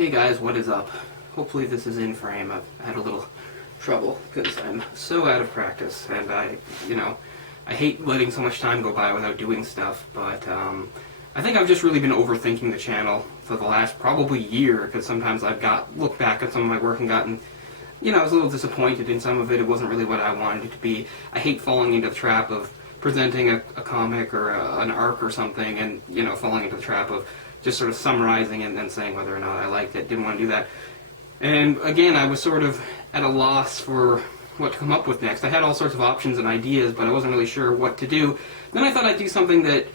Hey guys, what is up? Hopefully this is in frame. I've had a little trouble because I'm so out of practice, and I hate letting so much time go by without doing stuff, but I think I've just really been overthinking the channel for the last probably year, because sometimes I've looked back at some of my work and gotten, I was a little disappointed in some of it. It wasn't really what I wanted it to be. I hate falling into the trap of presenting a comic or an arc or something and, falling into the trap of just sort of summarizing and then saying whether or not I liked it. Didn't want to do that. And again, I was sort of at a loss for what to come up with next. I had all sorts of options and ideas, but I wasn't really sure what to do. Then I thought I'd do something that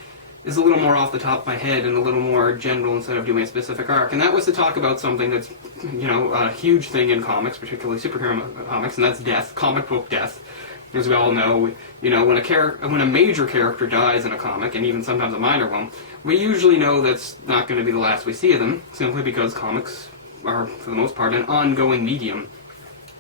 is a little more off the top of my head and a little more general instead of doing a specific arc. And that was to talk about something that's, a huge thing in comics, particularly superhero comics, and that's death, comic book death. As we all know, when a major character dies in a comic, and even sometimes a minor one, we usually know that's not going to be the last we see of them, simply because comics are, for the most part, an ongoing medium.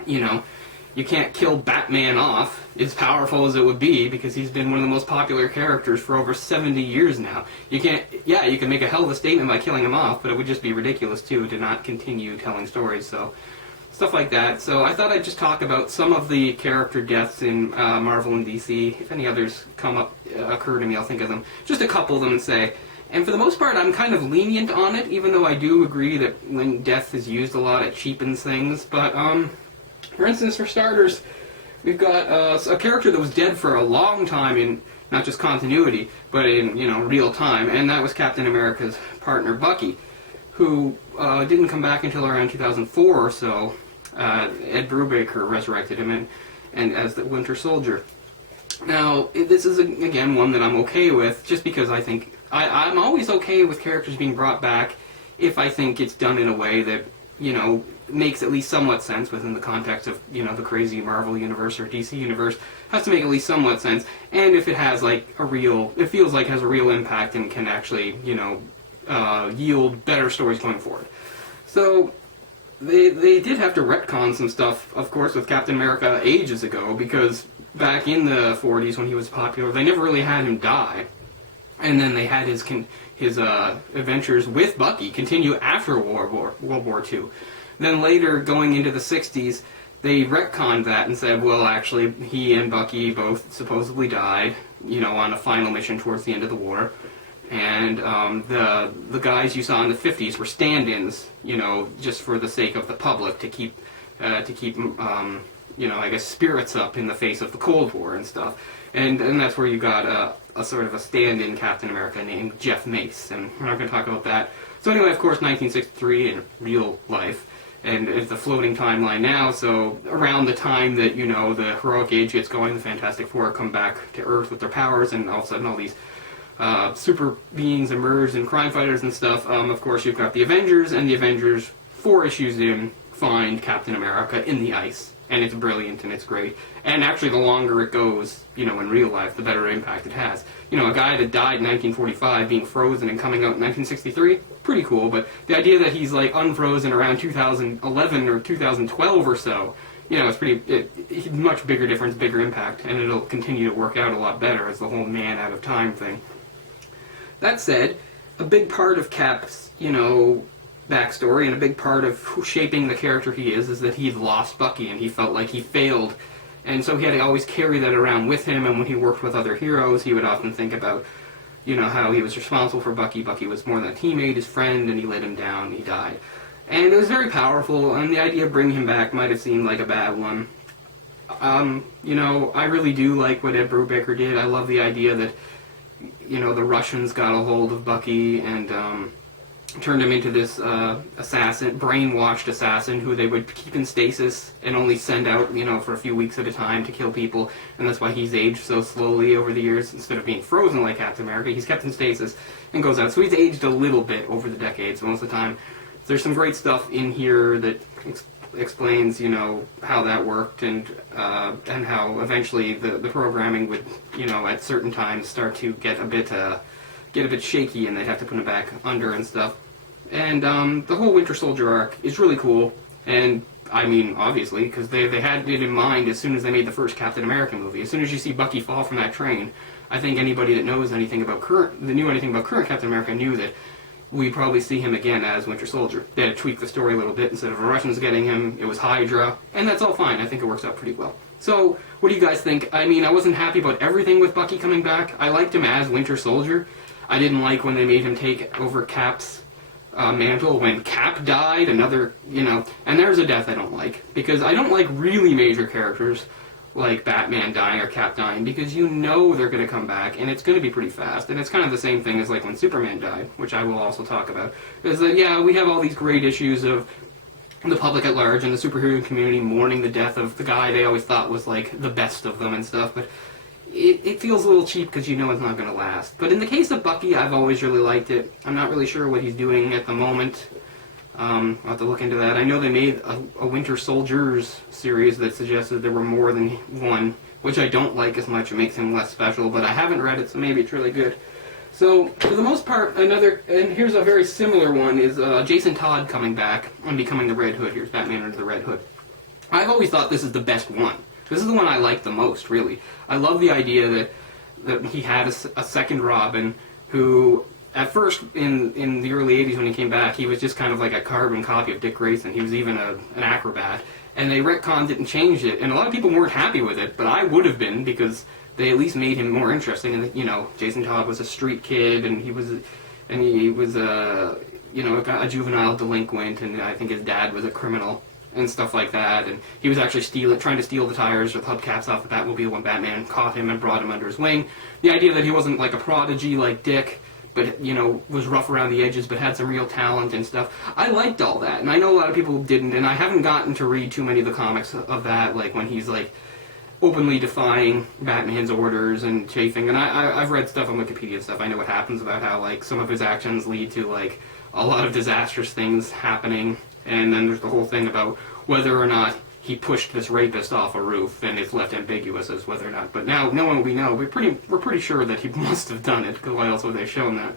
You can't kill Batman off, as powerful as it would be, because he's been one of the most popular characters for over 70 years now. You can make a hell of a statement by killing him off, but it would just be ridiculous, too, to not continue telling stories, so stuff like that. So I thought I'd just talk about some of the character deaths in Marvel and DC. If any others occur to me, I'll think of them. Just a couple of them and say. And for the most part, I'm kind of lenient on it, even though I do agree that when death is used a lot, it cheapens things. But, for instance, for starters, we've got a character that was dead for a long time in not just continuity, but in, real time, and that was Captain America's partner, Bucky, who didn't come back until around 2004 or so. Ed Brubaker resurrected him and as the Winter Soldier. Now, this is, again, one that I'm okay with, just because I think I'm always okay with characters being brought back if I think it's done in a way that, makes at least somewhat sense within the context of, the crazy Marvel universe or DC universe. Has to make at least somewhat sense, and if it has, it feels like has a real impact and can actually, yield better stories going forward. So, they did have to retcon some stuff, of course, with Captain America ages ago, because back in the 40s when he was popular, they never really had him die. And then they had his adventures with Bucky continue after World War II. Then later, going into the 60s, they retconned that and said, well, actually, he and Bucky both supposedly died, on a final mission towards the end of the war. And the guys you saw in the 50s were stand-ins, just for the sake of the public, to keep spirits up in the face of the Cold War and stuff. And that's where you got a sort of a stand-in Captain America named Jeff Mace, and we're not going to talk about that. So anyway, of course, 1963 in real life, and it's a floating timeline now, so around the time that, the heroic age gets going, the Fantastic Four come back to Earth with their powers, and all of a sudden all these super beings emerge and crime fighters and stuff. Of course, you've got the Avengers, and the Avengers, 4 issues in, find Captain America in the ice. And it's brilliant, and it's great. And actually, the longer it goes, in real life, the better impact it has. A guy that died in 1945 being frozen and coming out in 1963, pretty cool. But the idea that he's, unfrozen around 2011 or 2012 or so, it's much bigger difference, bigger impact, and it'll continue to work out a lot better as the whole man out of time thing. That said, a big part of Cap's, backstory and a big part of shaping the character he is that he'd lost Bucky and he felt like he failed. And so he had to always carry that around with him, and when he worked with other heroes, he would often think about, how he was responsible for Bucky. Bucky was more than a teammate, his friend, and he let him down, and he died. And it was very powerful, and the idea of bringing him back might have seemed like a bad one. I really do like what Ed Brubaker did. I love the idea that, the Russians got a hold of Bucky and, turned him into this brainwashed assassin who they would keep in stasis and only send out, for a few weeks at a time to kill people. And that's why he's aged so slowly over the years. Instead of being frozen like Captain America, he's kept in stasis and goes out. So he's aged a little bit over the decades most of the time. There's some great stuff in here that explains, how that worked and how eventually the programming would, at certain times start to get a bit shaky, and they'd have to put him back under and stuff. And the whole Winter Soldier arc is really cool, and I mean, obviously, because they had it in mind as soon as they made the first Captain America movie. As soon as you see Bucky fall from that train, I think anybody that knew anything about current Captain America knew that we probably see him again as Winter Soldier. They had to tweak the story a little bit. Instead of the Russians getting him, it was Hydra, and that's all fine. I think it works out pretty well. So, what do you guys think? I mean, I wasn't happy about everything with Bucky coming back. I liked him as Winter Soldier. I didn't like when they made him take over Cap's mantle when Cap died, another, and there's a death I don't like, because I don't like really major characters like Batman dying or Cap dying, because they're going to come back, and it's going to be pretty fast, and it's kind of the same thing as like when Superman died, which I will also talk about, is that, yeah, we have all these great issues of the public at large and the superhero community mourning the death of the guy they always thought was like the best of them and stuff, but it feels a little cheap because it's not going to last. But in the case of Bucky, I've always really liked it. I'm not really sure what he's doing at the moment. I'll have to look into that. I know they made a Winter Soldiers series that suggested there were more than one, which I don't like as much. It makes him less special, but I haven't read it, so maybe it's really good. So, for the most part, and here's a very similar one, is Jason Todd coming back and becoming the Red Hood. Here's Batman under the Red Hood. I've always thought this is the best one. This is the one I like the most, really. I love the idea that he had a second Robin who, at first, in the early 80s when he came back, he was just kind of like a carbon copy of Dick Grayson. He was even an acrobat. And they retconned it and changed it, and a lot of people weren't happy with it, but I would have been, because they at least made him more interesting. And, Jason Todd was a street kid, and he was a juvenile delinquent, and I think his dad was a criminal and stuff like that, and he was actually trying to steal the tires or the hubcaps off the Batmobile when Batman caught him and brought him under his wing. The idea that he wasn't like a prodigy like Dick, but, was rough around the edges, but had some real talent and stuff. I liked all that, and I know a lot of people didn't, and I haven't gotten to read too many of the comics of that, like when he's like openly defying Batman's orders and chafing, and I've read stuff on Wikipedia and stuff. I know what happens about how, like, some of his actions lead to, like, a lot of disastrous things happening. And then there's the whole thing about whether or not he pushed this rapist off a roof, and it's left ambiguous as whether or not. But now, knowing what we know, we're pretty sure that he must have done it, because why else would they have shown that?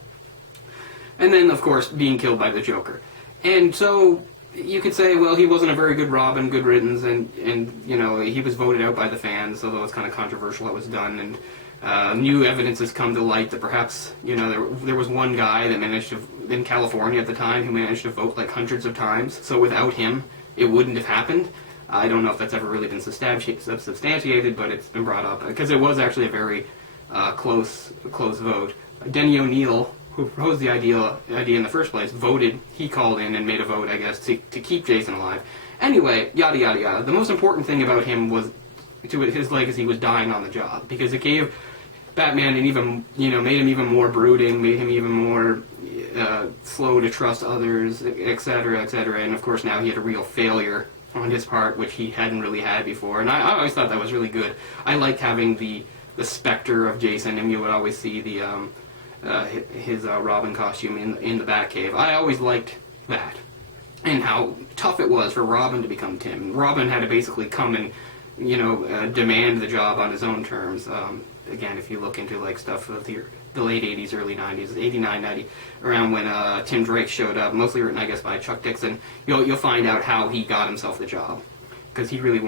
And then, of course, being killed by the Joker. And so, you could say, well, he wasn't a very good Robin, good riddance, and he was voted out by the fans, although it's kind of controversial it was done, and new evidence has come to light that perhaps, there was one guy that managed to, in California at the time, who managed to vote like hundreds of times, so without him, it wouldn't have happened. I don't know if that's ever really been substantiated, but it's been brought up, because it was actually a very close vote. Denny O'Neil, who proposed the idea in the first place, he called in and made a vote, I guess, to keep Jason alive. Anyway, yada yada yada. The most important thing about him was, to his legacy, was dying on the job, because it gave Batman made him even more brooding, made him even more slow to trust others, etc., etc., and of course now he had a real failure on his part, which he hadn't really had before, and I always thought that was really good. I liked having the specter of Jason, and you would always see his Robin costume in the Batcave. I always liked that, and how tough it was for Robin to become Tim. Robin had to basically come and demand the job on his own terms. Again, if you look into like stuff of the late 80s, early 90s, 89, 90, around when Tim Drake showed up, mostly written, I guess, by Chuck Dixon, you'll find out how he got himself the job. Because he really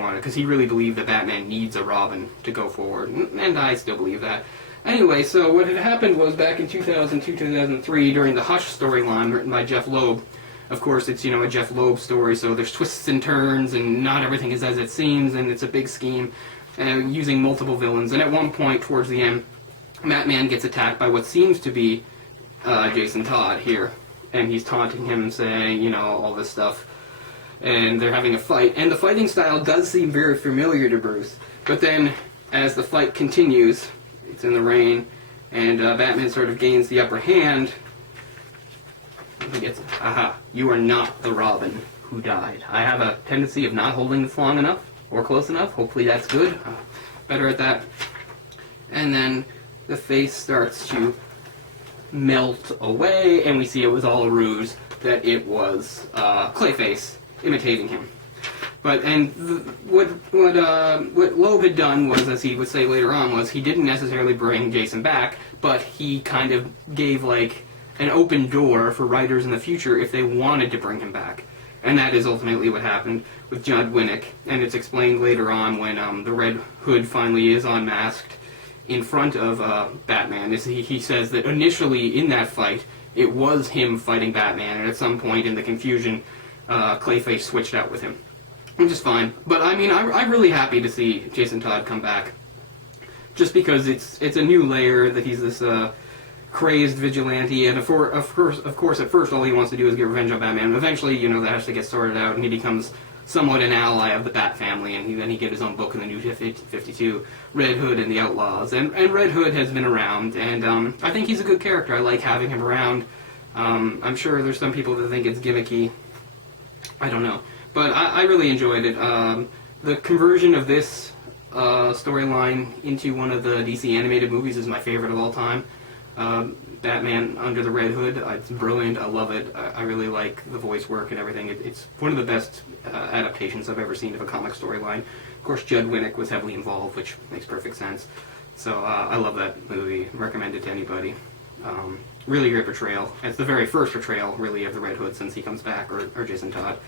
believed that Batman needs a Robin to go forward, and I still believe that. Anyway, so what had happened was back in 2002, 2003, during the Hush storyline written by Jeff Loeb. Of course, it's, a Jeff Loeb story, so there's twists and turns, and not everything is as it seems, and it's a big scheme, using multiple villains. And at one point, towards the end, Batman gets attacked by what seems to be Jason Todd here, and he's taunting him and saying, all this stuff, and they're having a fight, and the fighting style does seem very familiar to Bruce, but then, as the fight continues, it's in the rain, and Batman sort of gains the upper hand. He gets, aha, you are not the Robin who died. I have a tendency of not holding this long enough, or close enough. Hopefully that's good. Better at that. And then the face starts to melt away, and we see it was all a ruse, that it was Clayface imitating him. But, and what Loeb had done was, as he would say later on, was he didn't necessarily bring Jason back, but he kind of gave, like, an open door for writers in the future if they wanted to bring him back. And that is ultimately what happened with Judd Winnick, and it's explained later on when the Red Hood finally is unmasked in front of Batman. He says that initially in that fight, it was him fighting Batman, and at some point in the confusion, Clayface switched out with him, which is fine. But I mean, I'm really happy to see Jason Todd come back, just because it's a new layer that he's this crazed vigilante, and of course, at first all he wants to do is get revenge on Batman. Eventually, you know, that has to get sorted out, and he becomes somewhat an ally of the Bat family, and then he gets his own book in the New 52, Red Hood and the Outlaws. And Red Hood has been around, and I think he's a good character. I like having him around. I'm sure there's some people that think it's gimmicky. I don't know. But I really enjoyed it. The conversion of this storyline into one of the DC animated movies is my favorite of all time. Batman Under the Red Hood. It's brilliant. I love it. I really like the voice work and everything. It's one of the best adaptations I've ever seen of a comic storyline. Of course, Judd Winnick was heavily involved, which makes perfect sense. So I love that movie. Recommend it to anybody. Really great portrayal. It's the very first portrayal, really, of the Red Hood since he comes back, or Jason Todd.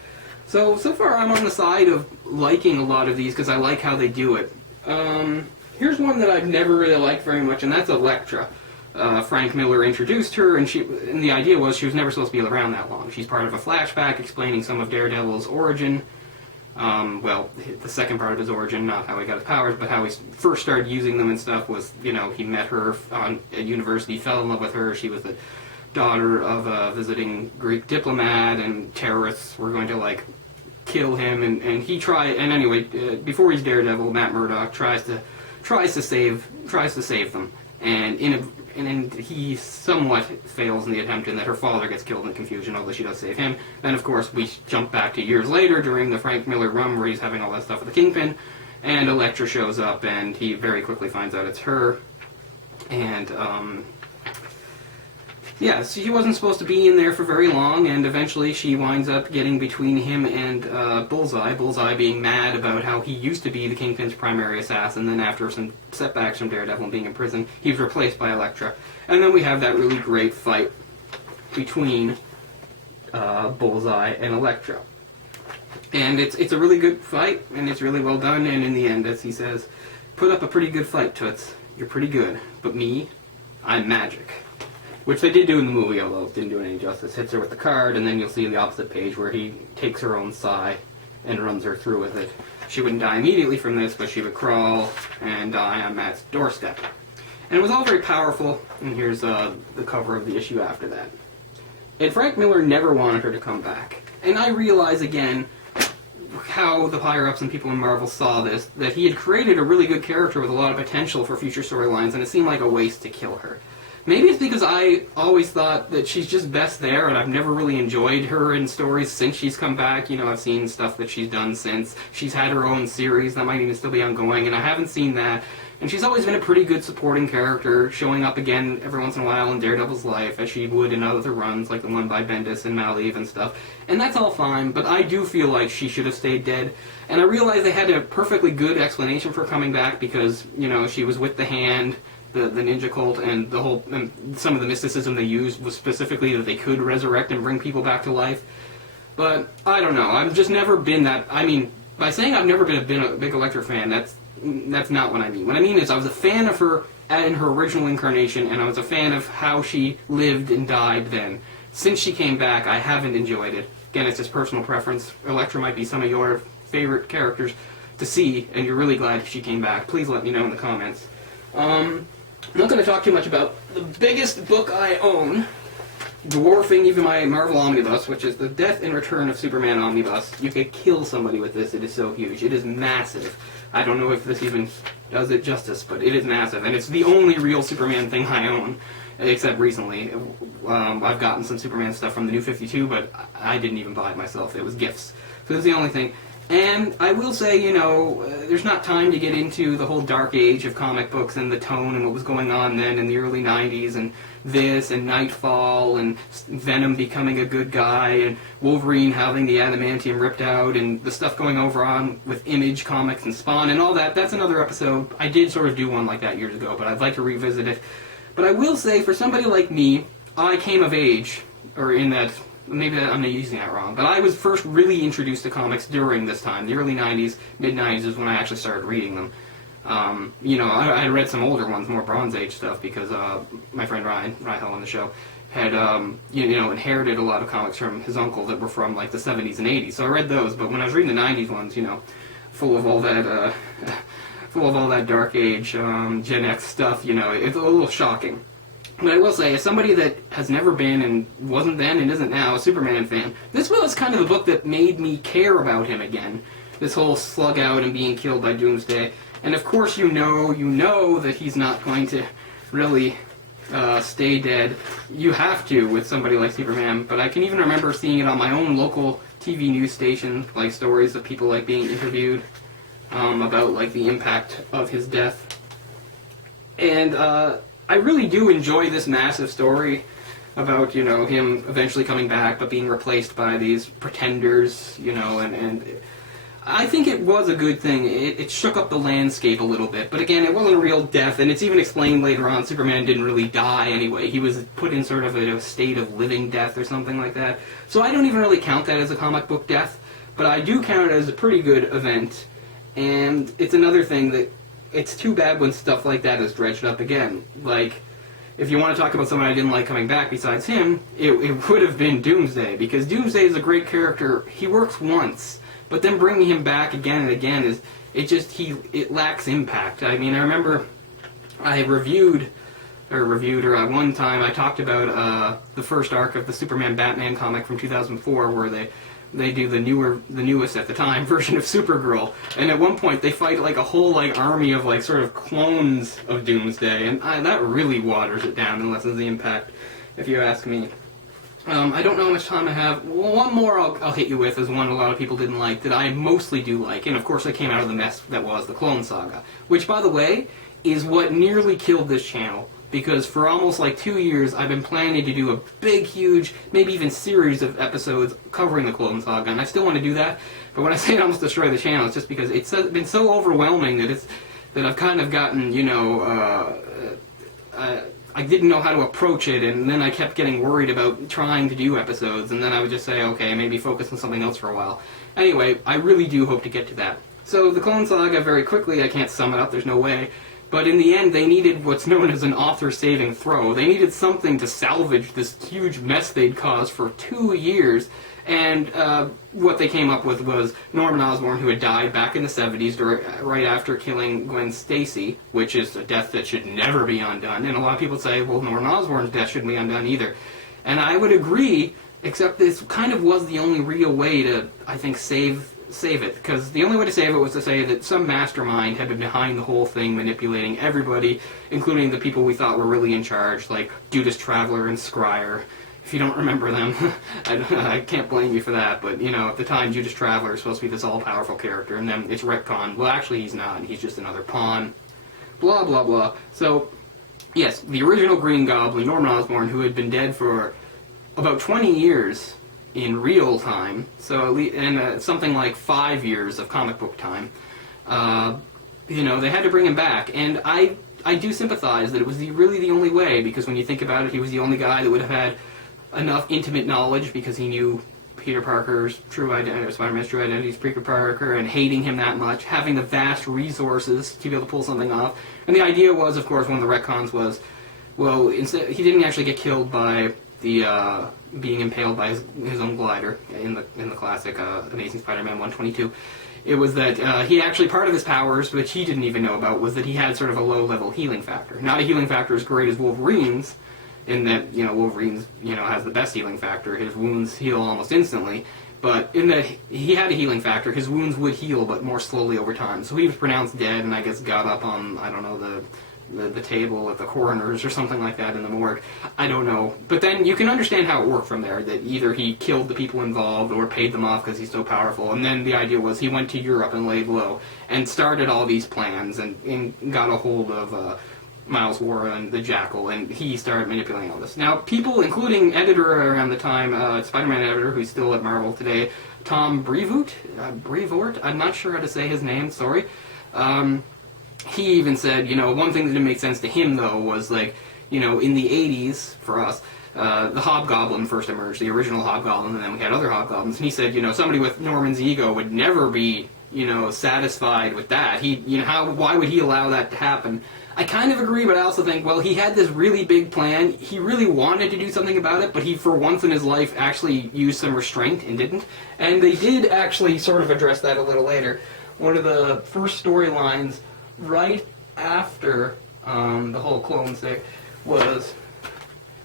So far I'm on the side of liking a lot of these because I like how they do it. Here's one that I've never really liked very much, and that's Elektra. Frank Miller introduced her, and the idea was she was never supposed to be around that long. She's part of a flashback explaining some of Daredevil's origin. Well, the second part of his origin, not how he got his powers, but how he first started using them and stuff was, you know, he met her at university, fell in love with her. She was the daughter of a visiting Greek diplomat, and terrorists were going to, like, kill him, and anyway, before he's Daredevil, Matt Murdock tries to save them, and he somewhat fails in the attempt, in that her father gets killed in the confusion, although she does save him. Then, of course, we jump back to years later during the Frank Miller run where he's having all that stuff with the Kingpin, and Elektra shows up, and he very quickly finds out it's her. And, yeah, so she wasn't supposed to be in there for very long, and eventually she winds up getting between him and Bullseye. Bullseye being mad about how he used to be the Kingpin's primary assassin, then after some setbacks from Daredevil and being in prison, he was replaced by Elektra. And then we have that really great fight between Bullseye and Elektra. And it's a really good fight, and it's really well done, and in the end, as he says, put up a pretty good fight, Toots. You're pretty good. But me, I'm magic. Which they did do in the movie, although it didn't do it any justice. Hits her with the card, and then you'll see the opposite page where he takes her own sai and runs her through with it. She wouldn't die immediately from this, but she would crawl and die on Matt's doorstep. And it was all very powerful, and here's the cover of the issue after that. And Frank Miller never wanted her to come back. And I realize, again, how the higher-ups and people in Marvel saw this, that he had created a really good character with a lot of potential for future storylines, and it seemed like a waste to kill her. Maybe it's because I always thought that she's just best there, and I've never really enjoyed her in stories since she's come back. You know, I've seen stuff that she's done since. She's had her own series that might even still be ongoing, and I haven't seen that. And she's always been a pretty good supporting character, showing up again every once in a while in Daredevil's life, as she would in other runs, like the one by Bendis and Malieve and stuff. And that's all fine, but I do feel like she should have stayed dead. And I realize they had a perfectly good explanation for coming back because, you know, she was with the Hand, the ninja cult, and the whole, and some of the mysticism they used was specifically that they could resurrect and bring people back to life. But I don't know. I've just never been that. I mean, by saying I've never been a big Elektra fan, that's not what I mean. What I mean is I was a fan of her in her original incarnation, and I was a fan of how she lived and died then. Since she came back, I haven't enjoyed it. Again, it's just personal preference. Elektra might be some of your favorite characters to see, and you're really glad she came back. Please let me know in the comments. I'm not going to talk too much about the biggest book I own, dwarfing even my Marvel Omnibus, which is the Death and Return of Superman Omnibus. You could kill somebody with this. It is so huge. It is massive. I don't know if this even does it justice, but it is massive. And it's the only real Superman thing I own, except recently. I've gotten some Superman stuff from the New 52, but I didn't even buy it myself. It was gifts. So it's the only thing. And I will say, you know, there's not time to get into the whole dark age of comic books and the tone and what was going on then in the early 90s and this and Nightfall and Venom becoming a good guy and Wolverine having the adamantium ripped out and the stuff going over on with Image Comics and Spawn and all that. That's another episode. I did sort of do one like that years ago, but I'd like to revisit it. But I will say, for somebody like me, I came of age, or in that... Maybe I'm not using that wrong, but I was first really introduced to comics during this time. The early 90s, mid-90s is when I actually started reading them. You know, I read some older ones, more Bronze Age stuff, because my friend Ryan Hell on the show, had inherited a lot of comics from his uncle that were from like the 70s and 80s. So I read those, but when I was reading the 90s ones, full of all that dark age Gen X stuff, it's a little shocking. But I will say, as somebody that has never been and wasn't then and isn't now a Superman fan, this was kind of the book that made me care about him again. This whole slug out and being killed by Doomsday. And of course you know that he's not going to really stay dead. You have to with somebody like Superman, but I can even remember seeing it on my own local TV news station, like stories of people like being interviewed about like the impact of his death. And I really do enjoy this massive story about, him eventually coming back but being replaced by these pretenders, and I think it was a good thing. It shook up the landscape a little bit, but again, it wasn't a real death, and it's even explained later on Superman didn't really die anyway. He was put in sort of a state of living death or something like that. So I don't even really count that as a comic book death, but I do count it as a pretty good event, and it's another thing that it's too bad when stuff like that is dredged up again. Like, if you want to talk about someone I didn't like coming back besides him, it would have been Doomsday, because Doomsday is a great character. He works once, but then bringing him back again and again it lacks impact. I mean, I remember I reviewed one time I talked about the first arc of the Superman Batman comic from 2004, where they do the newest at the time version of Supergirl, and at one point they fight like a whole like army of like sort of clones of Doomsday, and that really waters it down and lessens the impact, if you ask me. I don't know how much time I have. Well, one more I'll hit you with is one a lot of people didn't like that I mostly do like, and of course I came out of the mess that was the Clone Saga, which by the way is what nearly killed this channel. Because for almost like 2 years, I've been planning to do a big, huge, maybe even series of episodes covering the Clone Saga, and I still want to do that. But when I say it almost destroyed the channel, it's just because it's been so overwhelming that I've kind of gotten, I didn't know how to approach it, and then I kept getting worried about trying to do episodes, and then I would just say, okay, maybe focus on something else for a while. Anyway, I really do hope to get to that. So the Clone Saga, very quickly, I can't sum it up, there's no way. But in the end, they needed what's known as an author-saving throw. They needed something to salvage this huge mess they'd caused for 2 years. And what they came up with was Norman Osborn, who had died back in the 70s, right after killing Gwen Stacy, which is a death that should never be undone. And a lot of people say, well, Norman Osborn's death shouldn't be undone either. And I would agree, except this kind of was the only real way to, I think, save it, because the only way to save it was to say that some mastermind had been behind the whole thing, manipulating everybody, including the people we thought were really in charge, like Judas Traveler and Scryer. If you don't remember them, I can't blame you for that, but, at the time, Judas Traveler is supposed to be this all-powerful character, and then it's retconned. Well, actually, he's not. He's just another pawn. Blah, blah, blah. So, yes, the original Green Goblin, Norman Osborn, who had been dead for about 20 years in real time, so at least, something like 5 years of comic book time, they had to bring him back, and I do sympathize that it was really the only way, because when you think about it, he was the only guy that would have had enough intimate knowledge, because he knew Peter Parker's true identity, Spider-Man's true identity is Peter Parker, and hating him that much, having the vast resources to be able to pull something off. And the idea was, of course, one of the retcons was, well, instead, he didn't actually get killed by the being impaled by his own glider in the classic Amazing Spider-Man 122. It was that he actually, part of his powers, which he didn't even know about, was that he had sort of a low-level healing factor. Not a healing factor as great as Wolverine's, in that, Wolverine's, has the best healing factor. His wounds heal almost instantly. But in that he had a healing factor, his wounds would heal, but more slowly over time. So he was pronounced dead, and I guess got up on, I don't know, the table at the coroner's or something like that in the morgue. I don't know. But then you can understand how it worked from there, that either he killed the people involved or paid them off because he's so powerful. And then the idea was he went to Europe and laid low and started all these plans and got a hold of Miles Warren, the Jackal, and he started manipulating all this. Now, people, including editor around the time, Spider-Man editor, who's still at Marvel today, Tom Brevoort, I'm not sure how to say his name, sorry. He even said, one thing that didn't make sense to him, though, was, like, in the 80s, for us, the Hobgoblin first emerged, the original Hobgoblin, and then we had other Hobgoblins, and he said, somebody with Norman's ego would never be you know, satisfied with that. Why would he allow that to happen? I kind of agree, but I also think, well, he had this really big plan. He really wanted to do something about it, but he, for once in his life, actually used some restraint and didn't. And they did actually sort of address that a little later. One of the first storylines right after the whole clone thing was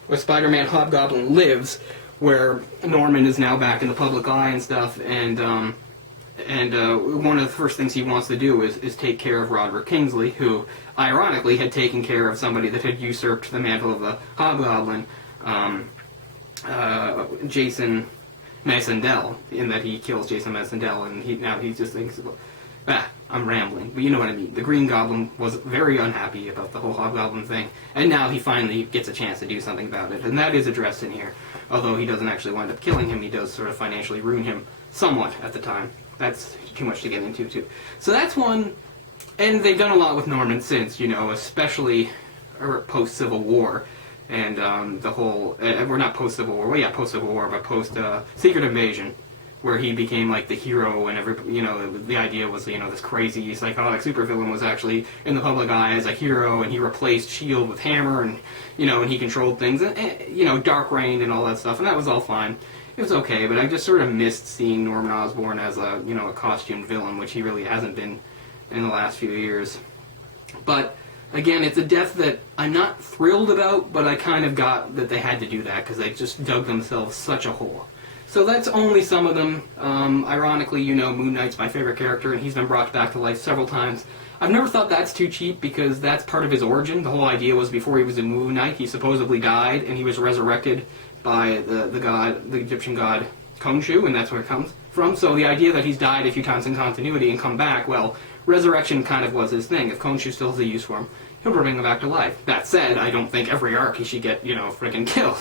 where Spider-Man Hobgoblin lives, where Norman is now back in the public eye and stuff, and one of the first things he wants to do is take care of Roderick Kingsley, who, ironically, had taken care of somebody that had usurped the mantle of the Hobgoblin, Jason Masendell, in that he kills Jason Masendell, and now he just thinks, I'm rambling, but you know what I mean. The Green Goblin was very unhappy about the whole Hobgoblin thing, and now he finally gets a chance to do something about it, and that is addressed in here. Although he doesn't actually wind up killing him, he does sort of financially ruin him somewhat at the time. That's too much to get into, too. So that's one, and they've done a lot with Norman since, you know, especially post-Civil War, and the whole, we're not post-Civil War, well, yeah, post-Civil War, but post-Secret Invasion, where he became, like, the hero, and you know, the idea was, you know, this crazy psychotic supervillain was actually in the public eye as a hero, and he replaced S.H.I.E.L.D. with Hammer, and, you know, and he controlled things, and you know, Dark Reign and all that stuff, and that was all fine. It was okay, but I just sort of missed seeing Norman Osborn as a, you know, a costumed villain, which he really hasn't been in the last few years. But, again, it's a death that I'm not thrilled about, but I kind of got that they had to do that, because they just dug themselves such a hole. So that's only some of them. Ironically, you know, Moon Knight's my favorite character, and he's been brought back to life several times. I've never thought that's too cheap, because that's part of his origin. The whole idea was before he was in Moon Knight, he supposedly died, and he was resurrected by the Egyptian god Khonshu, and that's where it comes from. So the idea that he's died a few times in continuity and come back, well, resurrection kind of was his thing. If Khonshu still has a use for him, he'll bring him back to life. That said, I don't think every arc he should get, you know, freaking killed.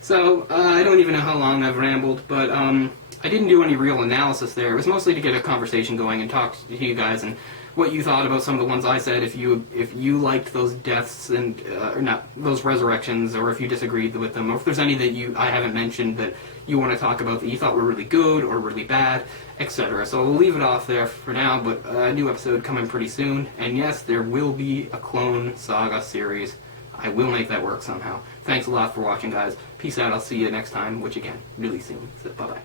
So, I don't even know how long I've rambled, but I didn't do any real analysis there. It was mostly to get a conversation going and talk to you guys and what you thought about some of the ones I said, if you liked those deaths and, or not, those resurrections, or if you disagreed with them, or if there's any that I haven't mentioned that you want to talk about that you thought were really good or really bad, etc. So we'll leave it off there for now, but a new episode coming pretty soon, and yes, there will be a Clone Saga series. I will make that work somehow. Thanks a lot for watching, guys. Peace out. I'll see you next time, which again, really soon. So, bye-bye.